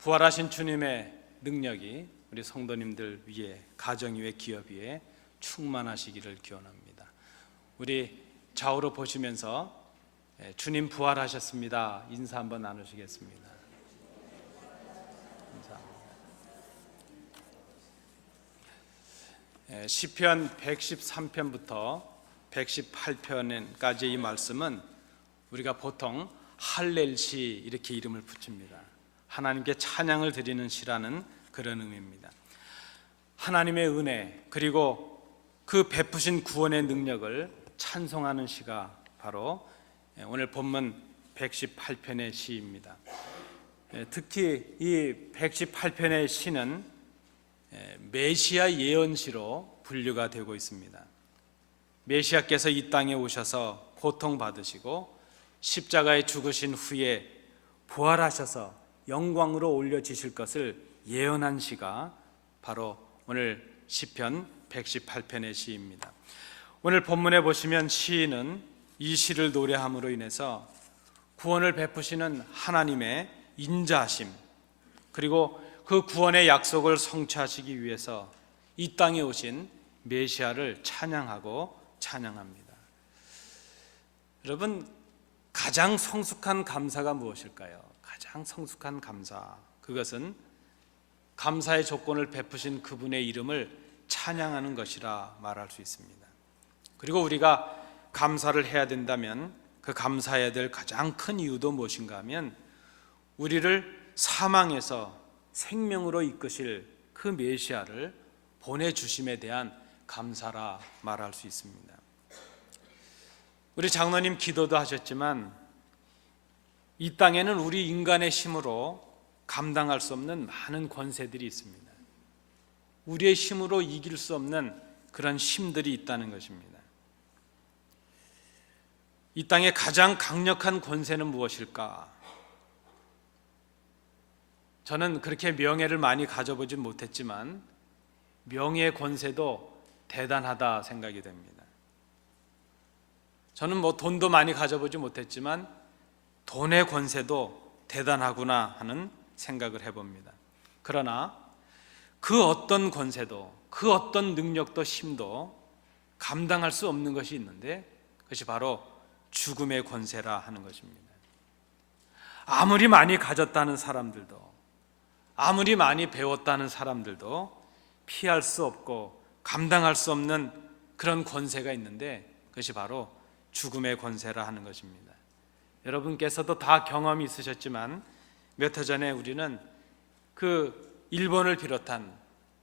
부활하신 주님의 능력이 우리 성도님들 위에, 가정 위에, 기업 위에 충만하시기를 기원합니다. 우리 좌우로 보시면서 주님 부활하셨습니다. 인사 한번 나누시겠습니다. 시편 113편부터 118편까지 이 말씀은 우리가 보통 할렐시 이렇게 이름을 붙입니다. 하나님께 찬양을 드리는 시라는 그런 의미입니다. 하나님의 은혜 그리고 그 베푸신 구원의 능력을 찬송하는 시가 바로 오늘 본문 118편의 시입니다. 특히 이 118편의 시는 메시아 예언시로 분류가 되고 있습니다. 메시아께서 이 땅에 오셔서 고통받으시고 십자가에 죽으신 후에 부활하셔서 영광으로 올려지실 것을 예언한 시가 바로 오늘 시편 118편의 시입니다. 오늘 본문에 보시면 시인은 이 시를 노래함으로 인해서 구원을 베푸시는 하나님의 인자하심 그리고 그 구원의 약속을 성취하시기 위해서 이 땅에 오신 메시아를 찬양합니다. 여러분, 가장 성숙한 감사가 무엇일까요? 가장 성숙한 감사, 그것은 감사의 조건을 베푸신 그분의 이름을 찬양하는 것이라 말할 수 있습니다. 그리고 우리가 감사를 해야 된다면 그 감사해야 될 가장 큰 이유도 무엇인가 하면 우리를 사망에서 생명으로 이끄실 그 메시아를 보내주심에 대한 감사라 말할 수 있습니다. 우리 장로님 기도도 하셨지만 이 땅에는 우리 인간의 힘으로 감당할 수 없는 많은 권세들이 있습니다. 우리의 힘으로 이길 수 없는 그런 힘들이 있다는 것입니다. 이 땅의 가장 강력한 권세는 무엇일까? 저는 그렇게 명예를 많이 가져보진 못했지만 명예의 권세도 대단하다 생각이 됩니다. 저는 돈도 많이 가져보지 못했지만 돈의 권세도 대단하구나 하는 생각을 해봅니다. 그러나 그 어떤 권세도 그 어떤 능력도 힘도 감당할 수 없는 것이 있는데 그것이 바로 죽음의 권세라 하는 것입니다. 아무리 많이 가졌다는 사람들도 아무리 많이 배웠다는 사람들도 피할 수 없고 감당할 수 없는 그런 권세가 있는데 그것이 바로 죽음의 권세라 하는 것입니다. 여러분께서도 다 경험이 있으셨지만 몇 해 전에 우리는 그 일본을 비롯한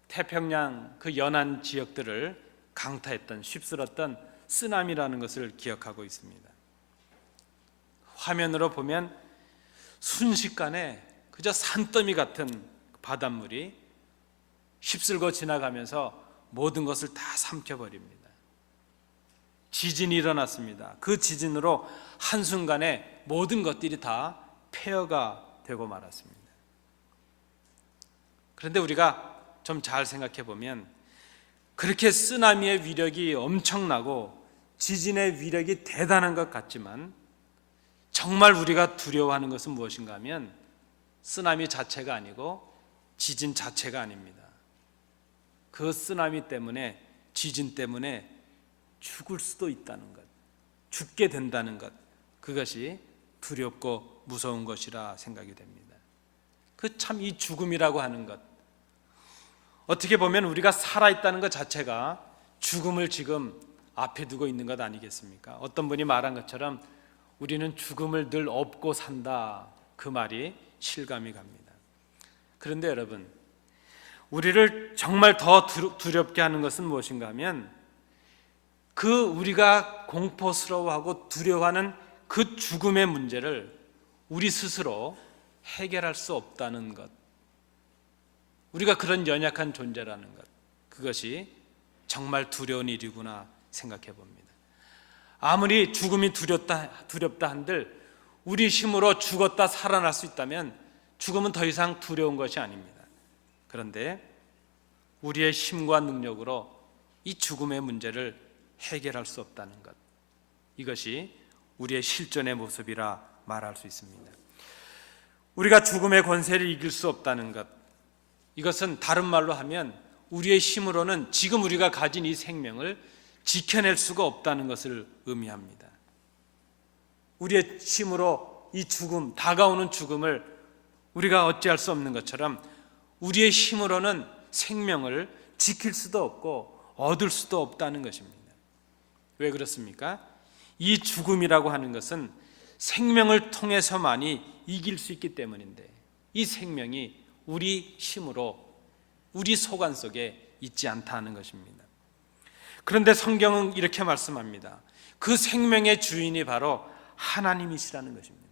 태평양 그 연안 지역들을 강타했던 휩쓸었던 쓰나미라는 것을 기억하고 있습니다. 화면으로 보면 순식간에 그저 산더미 같은 바닷물이 휩쓸고 지나가면서 모든 것을 다 삼켜버립니다. 지진이 일어났습니다. 그 지진으로 한순간에 모든 것들이 다 폐허가 되고 말았습니다. 그런데 우리가 좀 잘 생각해 보면 그렇게 쓰나미의 위력이 엄청나고 지진의 위력이 대단한 것 같지만 정말 우리가 두려워하는 것은 무엇인가 하면 쓰나미 자체가 아니고 지진 자체가 아닙니다. 그 쓰나미 때문에 지진 때문에 죽을 수도 있다는 것, 죽게 된다는 것, 그것이 두렵고 무서운 것이라 생각이 됩니다. 그 참 이 죽음이라고 하는 것, 어떻게 보면 우리가 살아있다는 것 자체가 죽음을 지금 앞에 두고 있는 것 아니겠습니까? 어떤 분이 말한 것처럼 우리는 죽음을 늘 업고 산다, 그 말이 실감이 갑니다. 그런데 여러분, 우리를 정말 더 두렵게 하는 것은 무엇인가 하면 그 우리가 공포스러워하고 두려워하는 그 죽음의 문제를 우리 스스로 해결할 수 없다는 것, 우리가 그런 연약한 존재라는 것, 그것이 정말 두려운 일이구나 생각해 봅니다. 아무리 죽음이 두렵다 한들 우리 힘으로 죽었다 살아날 수 있다면 죽음은 더 이상 두려운 것이 아닙니다. 그런데 우리의 힘과 능력으로 이 죽음의 문제를 해결할 수 없다는 것, 이것이 우리의 실존의 모습이라 말할 수 있습니다. 우리가 죽음의 권세를 이길 수 없다는 것, 이것은 다른 말로 하면 우리의 힘으로는 지금 우리가 가진 이 생명을 지켜낼 수가 없다는 것을 의미합니다. 우리의 힘으로 이 죽음, 다가오는 죽음을 우리가 어찌할 수 없는 것처럼 우리의 힘으로는 생명을 지킬 수도 없고 얻을 수도 없다는 것입니다. 왜 그렇습니까? 이 죽음이라고 하는 것은 생명을 통해서만이 이길 수 있기 때문인데, 이 생명이 우리 힘으로 우리 소관 속에 있지 않다는 것입니다. 그런데 성경은 이렇게 말씀합니다. 그 생명의 주인이 바로 하나님이시라는 것입니다.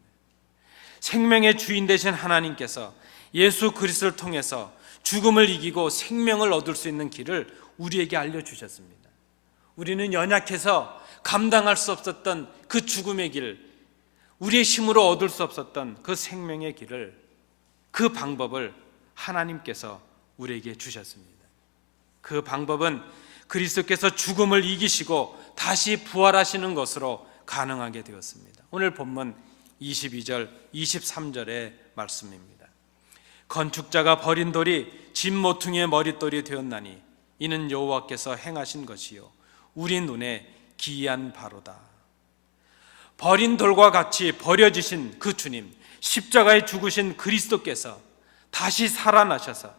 생명의 주인 되신 하나님께서 예수 그리스도를 통해서 죽음을 이기고 생명을 얻을 수 있는 길을 우리에게 알려주셨습니다. 우리는 연약해서 감당할 수 없었던 그 죽음의 길, 우리의 힘으로 얻을 수 없었던 그 생명의 길을, 그 방법을 하나님께서 우리에게 주셨습니다. 그 방법은 그리스도께서 죽음을 이기시고 다시 부활하시는 것으로 가능하게 되었습니다. 오늘 본문 22절, 23절의 말씀입니다. 건축자가 버린 돌이 집 모퉁이의 머릿돌이 되었나니 이는 여호와께서 행하신 것이요 우리 눈에 기이한 바로다. 버린 돌과 같이 버려지신 그 주님, 십자가에 죽으신 그리스도께서 다시 살아나셔서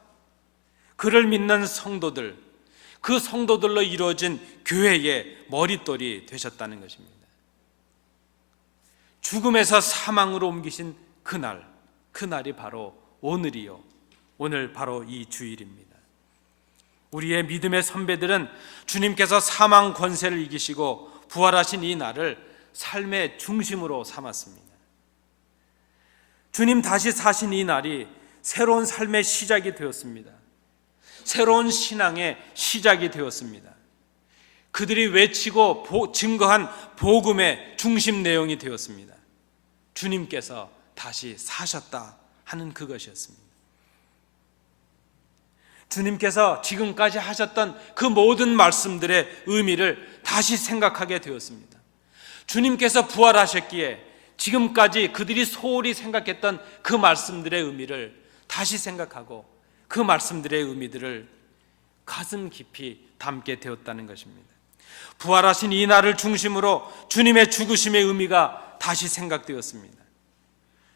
그를 믿는 성도들, 그 성도들로 이루어진 교회의 머릿돌이 되셨다는 것입니다. 죽음에서 사망으로 옮기신 그날이 바로 오늘이요, 오늘 바로 이 주일입니다. 우리의 믿음의 선배들은 주님께서 사망 권세를 이기시고 부활하신 이 날을 삶의 중심으로 삼았습니다. 주님 다시 사신 이 날이 새로운 삶의 시작이 되었습니다. 새로운 신앙의 시작이 되었습니다. 그들이 외치고 증거한 복음의 중심 내용이 되었습니다. 주님께서 다시 사셨다 하는 그것이었습니다. 주님께서 지금까지 하셨던 그 모든 말씀들의 의미를 다시 생각하게 되었습니다. 주님께서 부활하셨기에 지금까지 그들이 소홀히 생각했던 그 말씀들의 의미를 다시 생각하고 그 말씀들의 의미들을 가슴 깊이 담게 되었다는 것입니다. 부활하신 이 날을 중심으로 주님의 죽으심의 의미가 다시 생각되었습니다.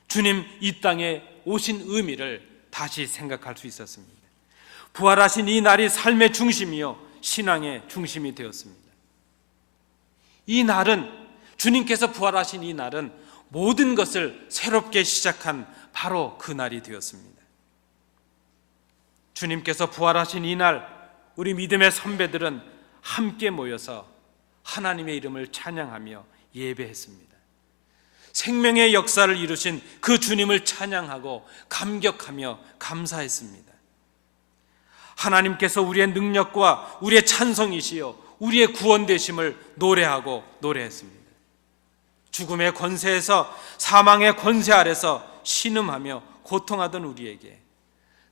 주님 이 땅에 오신 의미를 다시 생각할 수 있었습니다. 부활하신 이 날이 삶의 중심이요 신앙의 중심이 되었습니다. 이 날은, 주님께서 부활하신 이 날은 모든 것을 새롭게 시작한 바로 그 날이 되었습니다. 주님께서 부활하신 이 날, 우리 믿음의 선배들은 함께 모여서 하나님의 이름을 찬양하며 예배했습니다. 생명의 역사를 이루신 그 주님을 찬양하고 감격하며 감사했습니다. 하나님께서 우리의 능력과 우리의 찬송이시여 우리의 구원되심을 노래했습니다. 죽음의 권세에서, 사망의 권세 아래서 신음하며 고통하던 우리에게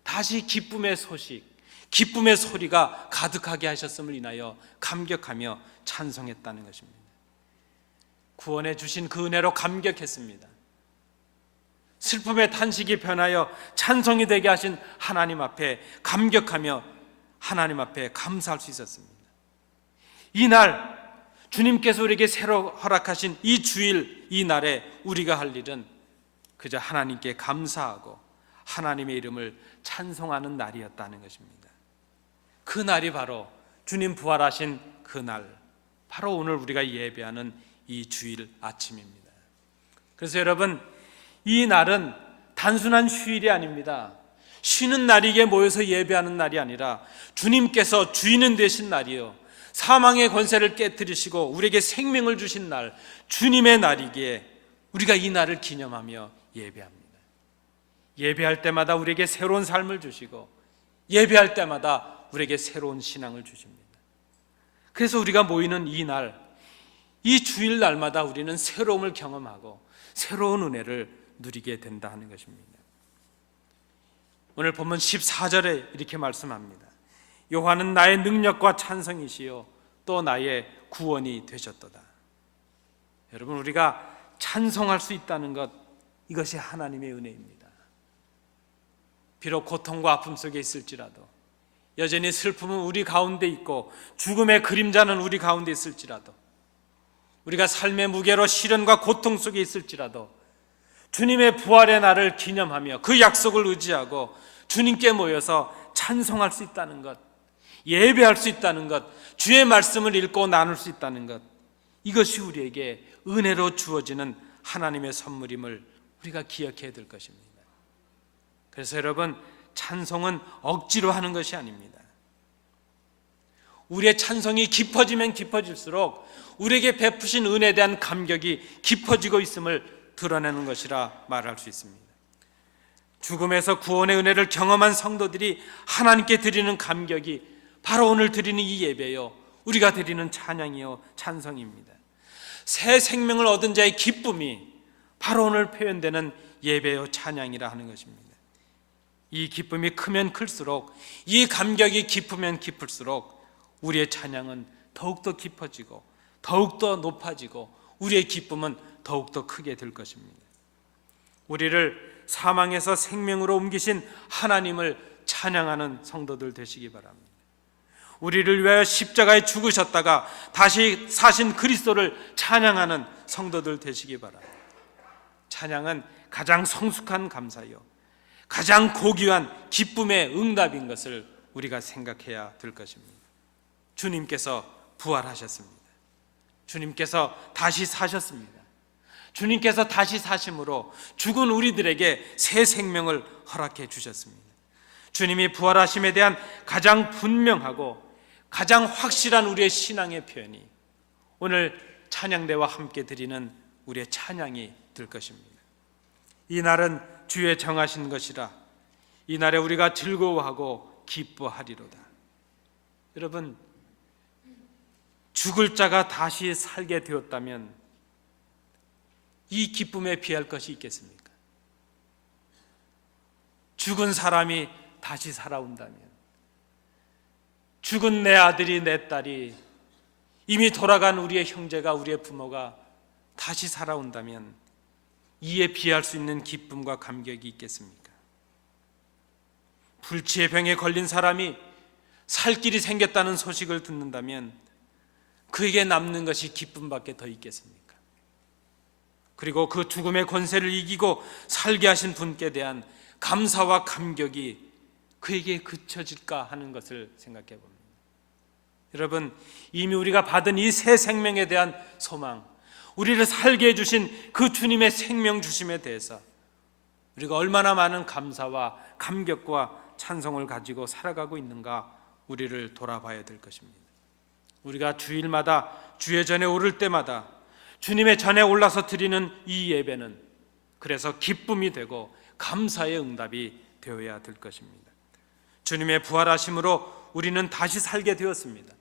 다시 기쁨의 소식, 기쁨의 소리가 가득하게 하셨음을 인하여 감격하며 찬송했다는 것입니다. 구원해 주신 그 은혜로 감격했습니다. 슬픔의 탄식이 변하여 찬송이 되게 하신 하나님 앞에 감격하며 하나님 앞에 감사할 수 있었습니다. 이날 주님께서 우리에게 새로 허락하신 이 주일, 이 날에 우리가 할 일은 그저 하나님께 감사하고 하나님의 이름을 찬송하는 날이었다는 것입니다. 그 날이 바로 주님 부활하신 그 날, 바로 오늘 우리가 예배하는 이 주일 아침입니다. 그래서 여러분, 이 날은 단순한 휴일이 아닙니다. 쉬는 날이기에 모여서 예배하는 날이 아니라 주님께서 주인은 되신 날이요, 사망의 권세를 깨뜨리시고 우리에게 생명을 주신 날, 주님의 날이기에 우리가 이 날을 기념하며 예배합니다. 예배할 때마다 우리에게 새로운 삶을 주시고 예배할 때마다 우리에게 새로운 신앙을 주십니다. 그래서 우리가 모이는 이 날, 이 주일 날마다 우리는 새로움을 경험하고 새로운 은혜를 누리게 된다 하는 것입니다. 오늘 본문 14절에 이렇게 말씀합니다. 여호와는 나의 능력과 찬성이시요 또 나의 구원이 되셨도다. 여러분, 우리가 찬송할 수 있다는 것, 이것이 하나님의 은혜입니다. 비록 고통과 아픔 속에 있을지라도, 여전히 슬픔은 우리 가운데 있고 죽음의 그림자는 우리 가운데 있을지라도, 우리가 삶의 무게로 시련과 고통 속에 있을지라도 주님의 부활의 날을 기념하며 그 약속을 의지하고 주님께 모여서 찬송할 수 있다는 것, 예배할 수 있다는 것, 주의 말씀을 읽고 나눌 수 있다는 것, 이것이 우리에게 은혜로 주어지는 하나님의 선물임을 우리가 기억해야 될 것입니다. 그래서 여러분, 찬송은 억지로 하는 것이 아닙니다. 우리의 찬송이 깊어지면 깊어질수록 우리에게 베푸신 은혜에 대한 감격이 깊어지고 있음을 드러내는 것이라 말할 수 있습니다. 죽음에서 구원의 은혜를 경험한 성도들이 하나님께 드리는 감격이 바로 오늘 드리는 이 예배요, 우리가 드리는 찬양이요 찬송입니다. 새 생명을 얻은 자의 기쁨이 바로 오늘 표현되는 예배요 찬양이라 하는 것입니다. 이 기쁨이 크면 클수록, 이 감격이 깊으면 깊을수록 우리의 찬양은 더욱더 깊어지고 더욱더 높아지고 우리의 기쁨은 더욱더 크게 될 것입니다. 우리를 사망에서 생명으로 옮기신 하나님을 찬양하는 성도들 되시기 바랍니다. 우리를 위하여 십자가에 죽으셨다가 다시 사신 그리스도를 찬양하는 성도들 되시기 바랍니다. 찬양은 가장 성숙한 감사요, 가장 고귀한 기쁨의 응답인 것을 우리가 생각해야 될 것입니다. 주님께서 부활하셨습니다. 주님께서 다시 사셨습니다. 주님께서 다시 사심으로 죽은 우리들에게 새 생명을 허락해 주셨습니다. 주님이 부활하심에 대한 가장 분명하고 가장 확실한 우리의 신앙의 표현이 오늘 찬양대와 함께 드리는 우리의 찬양이 될 것입니다. 이 날은 주의 정하신 것이라 이 날에 우리가 즐거워하고 기뻐하리로다. 여러분, 죽을 자가 다시 살게 되었다면 이 기쁨에 비할 것이 있겠습니까? 죽은 사람이 다시 살아온다면, 죽은 내 아들이 내 딸이, 이미 돌아간 우리의 형제가, 우리의 부모가 다시 살아온다면 이에 비할 수 있는 기쁨과 감격이 있겠습니까? 불치의 병에 걸린 사람이 살 길이 생겼다는 소식을 듣는다면 그에게 남는 것이 기쁨밖에 더 있겠습니까? 그리고 그 죽음의 권세를 이기고 살게 하신 분께 대한 감사와 감격이 그에게 그쳐질까 하는 것을 생각해 봅니다. 여러분, 이미 우리가 받은 이 새 생명에 대한 소망, 우리를 살게 해주신 그 주님의 생명 주심에 대해서 우리가 얼마나 많은 감사와 감격과 찬송을 가지고 살아가고 있는가, 우리를 돌아봐야 될 것입니다. 우리가 주일마다 주의 전에 오를 때마다 주님의 전에 올라서 드리는 이 예배는 그래서 기쁨이 되고 감사의 응답이 되어야 될 것입니다. 주님의 부활하심으로 우리는 다시 살게 되었습니다.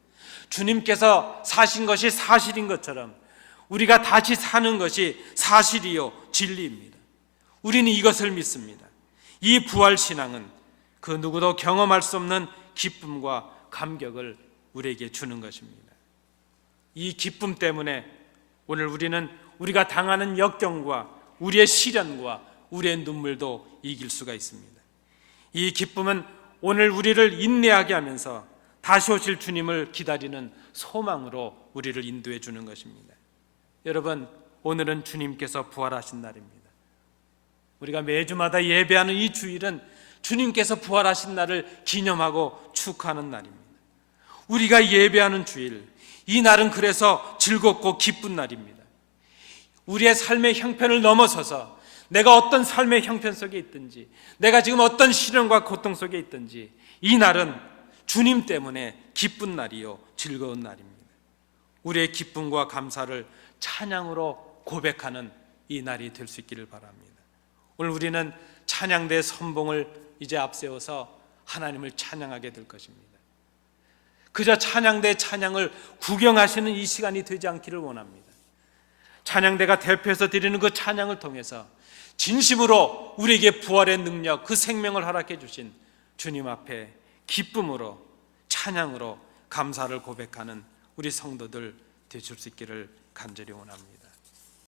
주님께서 사신 것이 사실인 것처럼 우리가 다시 사는 것이 사실이요 진리입니다. 우리는 이것을 믿습니다. 이 부활신앙은 그 누구도 경험할 수 없는 기쁨과 감격을 우리에게 주는 것입니다. 이 기쁨 때문에 오늘 우리는 우리가 당하는 역경과 우리의 시련과 우리의 눈물도 이길 수가 있습니다. 이 기쁨은 오늘 우리를 인내하게 하면서 다시 오실 주님을 기다리는 소망으로 우리를 인도해 주는 것입니다. 여러분, 오늘은 주님께서 부활하신 날입니다. 우리가 매주마다 예배하는 이 주일은 주님께서 부활하신 날을 기념하고 축하하는 날입니다. 우리가 예배하는 주일, 이 날은 그래서 즐겁고 기쁜 날입니다. 우리의 삶의 형편을 넘어서서 내가 어떤 삶의 형편 속에 있든지, 내가 지금 어떤 시련과 고통 속에 있든지, 이 날은 주님 때문에 기쁜 날이요 즐거운 날입니다. 우리의 기쁨과 감사를 찬양으로 고백하는 이 날이 될 수 있기를 바랍니다. 오늘 우리는 찬양대 선봉을 이제 앞세워서 하나님을 찬양하게 될 것입니다. 그저 찬양대 찬양을 구경하시는 이 시간이 되지 않기를 원합니다. 찬양대가 대표해서 드리는 그 찬양을 통해서 진심으로 우리에게 부활의 능력, 그 생명을 허락해 주신 주님 앞에 기쁨으로, 찬양으로 감사를 고백하는 우리 성도들 되실 수 있기를 간절히 원합니다.